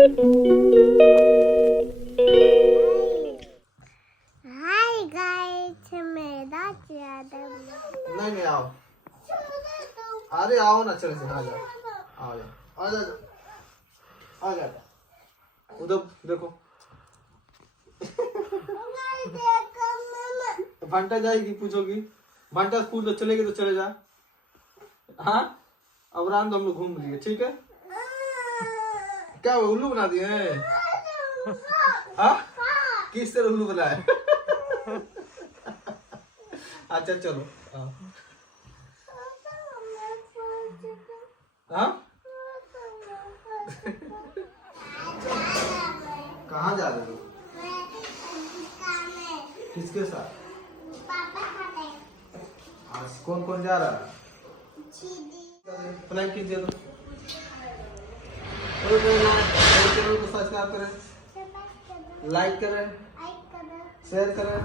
Hi guys, मेरा channel नहीं नहीं आओ, अरे आओ ना, चले से आ जाओ, आ जाओ, आ जाओ, आ जाओ, उधर देखो। घंटा जाएगी, पूछोगी घंटा स्कूल तो चलेगी तो चले जा। हाँ अब राम तो हम लोग घूम लिए, ठीक है। क्या वो उल्लू बना दिए हैं? हाँ किस तरह उल्लू बनाए? अच्छा चलो। हाँ कहाँ जा रहे हो? किसके साथ? आज कौन कौन जा रहा है? फ्लैग कीजिए तो सब्सक्राइब करें, लाइक करें, शेयर करें।